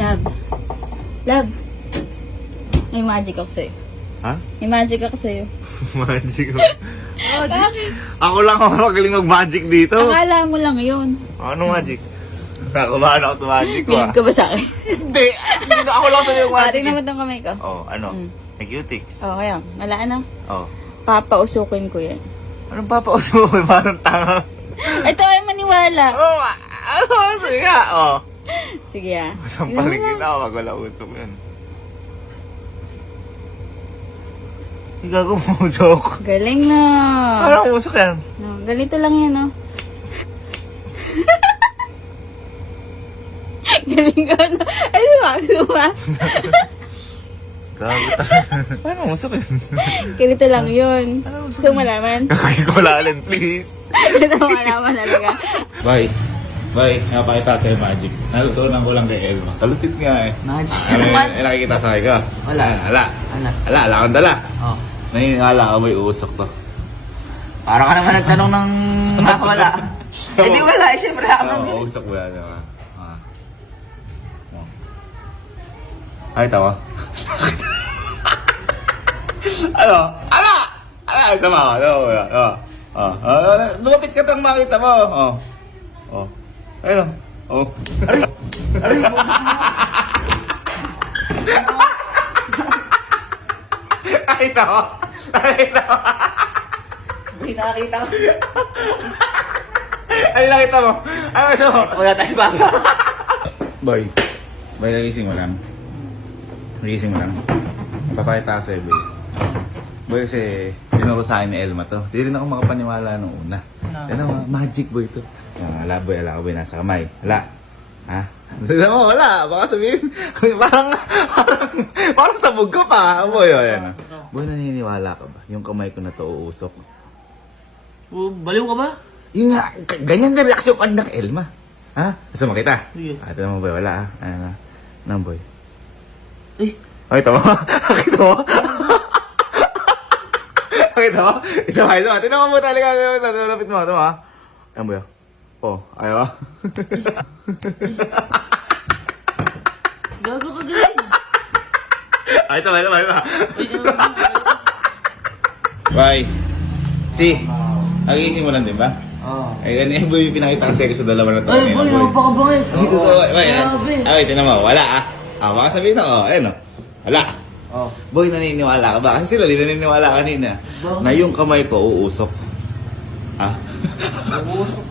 Love. Love. May magic ako sa'yo. Ha? May magic ako sa'yo. Magic. Magic? Ako lang ako magaling mag-magic dito. Akala mo lang yun. Ano magic? Nakabahan ako sa magic ko Bilib ka ba sa akin? Hindi! Hindi na ako lang sa yung magic. Tingnan mo itong kamay ko. Oh, ano? Mm. Acutics. Oo, kaya. Wala na. Oh. Papausukin ko yan. Anong papauso mo? Parang tanga. Ito ay maniwala. Oh, sige nga. Oh. Sige ah. Sampalin kita ako pag wala usok yan. Higa ko musok. Galing na. Parang usok yan. No, ganito lang yan, no? Galing ko, no? Ay, suma. Grabe talaga. Paano usok yan? Ganito lang yun. Ano gusto Gusto mo malaman? Kakagin ko lalan, please. Gusto mo malaman talaga. Bye. Bye. Napakita sa'yo magic. Nalutunan ko lang kay Elma. Talutit nga eh. Magic Ano naman. nakikita sa akin ka? Wala. Wala. Ano? Wala kang dala. Oh. Naniniwala ka may usok to. Para ka naman nagtanong ng wala. Eh di wala, eh syempre ako naman. Oo, usok mo yan. Ay, tawa. Ano? Ala! Ala! Sama ka. Lumapit ka tang makita mo. Ayun. Aray! Aray! Nakita mo? Nakita mo? Hindi nakakita ko. Ano nakita mo? Ano nakita mo? Wala tayo sa baba. Boy, nagising mo lang. Nagising mo lang. Papakita ka sa'yo, boy. Boy, kasi tinuro sa akin ni Elma to. Di rin ako makapaniwala nung una. Ano, magic boy to. Ala boy, ala ka boy, nasa kamay. Ala. Ha? Tignan mo, wala. Baka sabihin, parang sabog ka pa. Boy, o yan. Boy, naniniwala ka ba? Yung kamay ko na to uusok. Baliw ka ba? Yung nga, ganyan din reaksyon pa ng Elma. Ha? Gusto mo kita? Sige. Ito naman boy, wala ha? Ano nang boy? Eh, Ay, tama. Nakita mo? Nakita mo? Isa pa. Tinama mo talaga. Lapit mo. Tama. Ayan boy. Oh, ayaw. gago ka galing. Ay, tama. Bye. Si, nagising mo lang din ba? Oo. Ay, ganyan boy, pinakita kasi ko sa dalawa na to. Ay, boy, napakabangis. Grabe. Ay, tinan mo, wala ah. Baka sabihin na, ayun wala. Oh. Boy, naniniwala ka ba? Kasi sila, di naniniwala kanina. Na yung kamay ko uusok. Ha?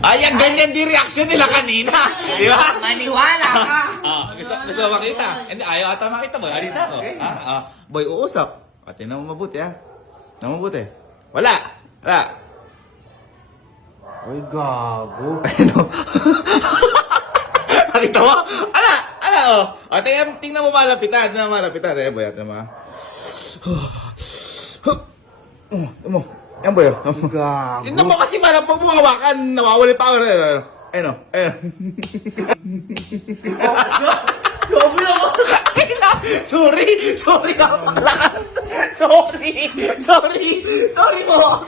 Ay, ang ganyan di reaction nila kanina. Di ba? Maniwala ka. Gusto mo makita? Hindi, ayaw ata makita boy. Alis na ako. Boy, uusok. Tinan mo mabuti ha. Tinan mo mabuti. Wala. Ay, gago. Ano? Nakita mo? Ala, oh. Tingnan mo malapitan. Eh, boy, tingnan mo ha. Tingnan mo. Yan boy. Gago. Tingnan mo kasi parang pag bumawakan, nawawala pa ako. Ayun. Gago na mo. Sorry napakalakas. Sorry mo.